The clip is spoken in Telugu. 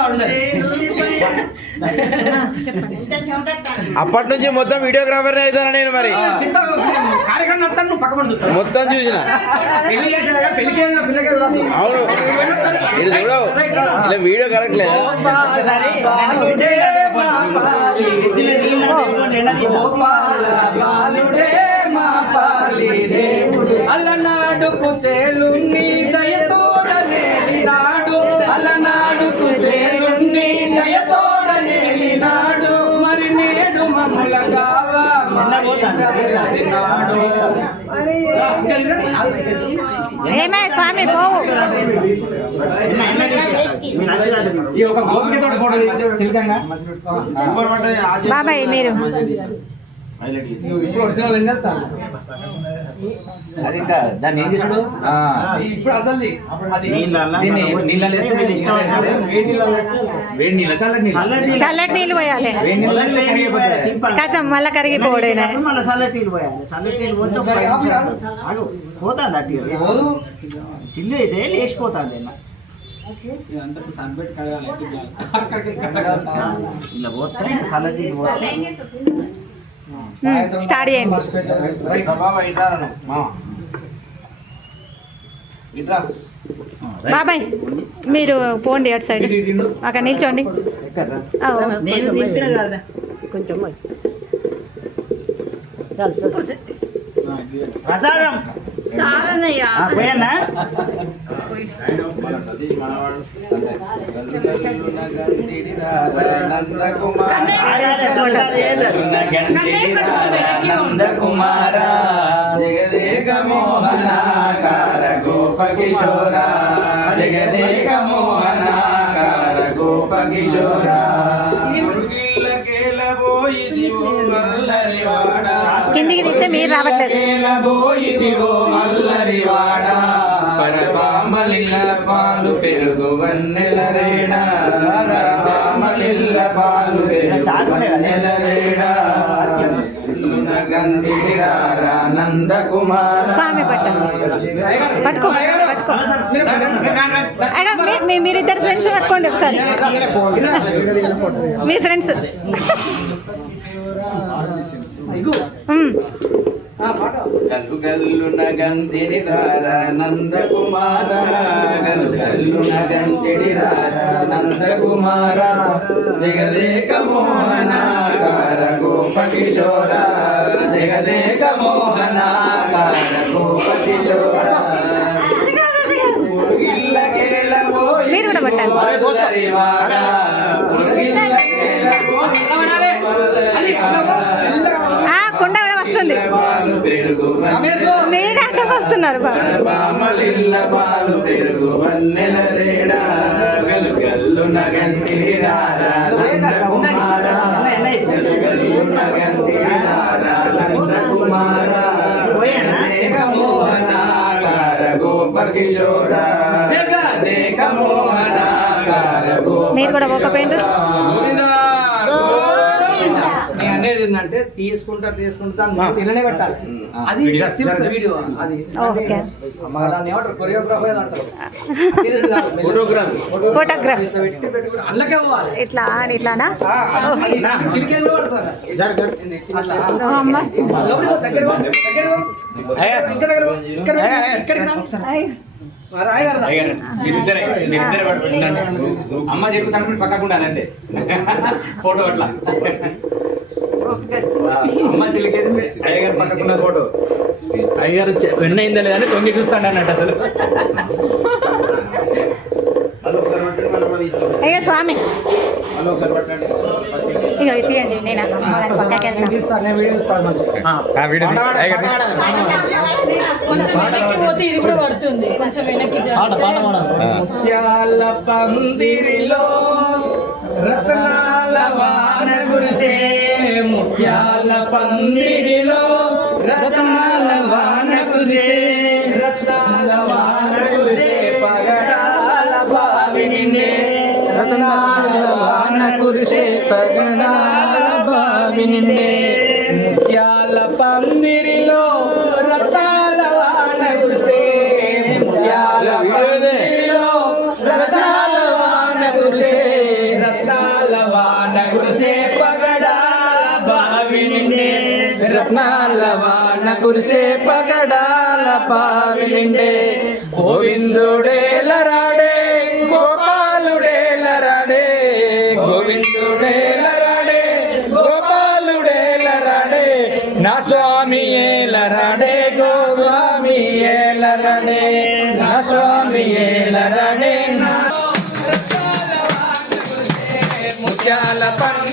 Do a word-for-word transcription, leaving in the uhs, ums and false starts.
అప్పటి నుంచి మొత్తం వీడియోగ్రాఫర్ అవుతాను నేను మరి మొత్తం చూసిన అవును ఇది చూడవు ఇలా వీడియో కరెక్ట్ లేదా అలనాడు కుశేలు నీ దయతోడనేలినాడు అలనాడు కుశేలు నీ దయతోడనేలినాడు మరి నేడు మమ్ముల కావా మనసినాడు ఏమే స్వామి పోవు బాబాయ్ మీరు దాన్ని ఏం చేసుడు ఇప్పుడు అసలు వేడి నీళ్ళ చల్లటి నీళ్ళు పోయాలి కథ మళ్ళా కరిగిపోవడేనా పోతాండి అటు చిల్లు అయితే లేచిపోతాండి ఇలా పోతాయి చల్లటి పోతాయి స్టార్ట్ చేయండి బాబాయ్ మీరు పోండి అటు సైడ్ అక్కడ నిల్చోండి కొంచెం ప్రసాదం పోయన్నా నందకుమార జగదేక మోహనాకార గోప కిశోర జగదేక మోహనాకార గోప కిశోర కిందికి తీస్తే మీరు రావట్లేదు పరపామలిల్ల పాలు పెరుగు వన్నెల రేడా పరపామలిల్ల పాలు పెరుగు వన్నెల రేడా నందకుమార స్వామి పట్టండి పట్టుకో పట్టుకో మీరిద్దరు ఫ్రెండ్స్ పట్టుకోండి ఒకసారి మీ ఫ్రెండ్స్ గల్లు గల్లు నగంతిడి ధార నందకుమార గల్లు గల్లు నగంతిడి ధార నందకుమార జగదేక మోహనాకార గోప కిశోర జగదేక మోహనాకార గోప కిశోర మీరు కూడా పట్టాలి కుండ కూడా వస్తుంది మీరు అడ్డ వస్తున్నారు మీరు కూడా పోకపోయిండ్రు అనేది ఏంటంటే తీసుకుంటా తీసుకుంటా తిననే పెట్టాలి అది వీడియో అది దాన్ని ఏమంటారు కొరియోగ్రాఫర్ అంటారు ఫోటోగ్రాఫ్ అల్లకే పోవాలి ఇట్లా ఇట్లానా చిలికేది పడతారు అమ్మ చెప్పుతాను పక్కకుండా అంటే ఫోటో అట్లా అమ్మ చిలికేది అయ్యగారు పక్కకున్న ఫోటో అయ్యగారు వెన్న అయిందా లేదని తొంగి చూస్తాడు అన్నట్టు అసలు అయ్యో స్వామి ఇక తీయండి నేను కొంచెం వెనక్కి పోతే ఇది కూడా పడుతుంది కొంచెం వెనక్కి ముత్యాల పందిరిలో రత్నాల వాన కురిసే ముత్యాల పందిరిలో రత్నాల వాన కురిసే రత్నాల వాన కురిసే పగడాల బావిని రత్నాల వాన కురిసే పగడాల బావిని ముత్యాల పందిరిలో రత్నాల వాన కురిసే ముత్యాల పందిరిలో రత్నాల వాన కురిసే రత్నాల వాన కురిసే పగడాల బావి నిండే రత్నాల వాన కురిసే పగడాల బావి నిండే గోవిందుడేలరాడే గోపాలుడేలరాడే గోవిందుడేలరాడే గోపాలుడేలరాడే నా స్వామి ఏలరాడే గోస్వామి ఏలరాడే నా స్వామి ఏలరాడే నా ముత్యాల పండు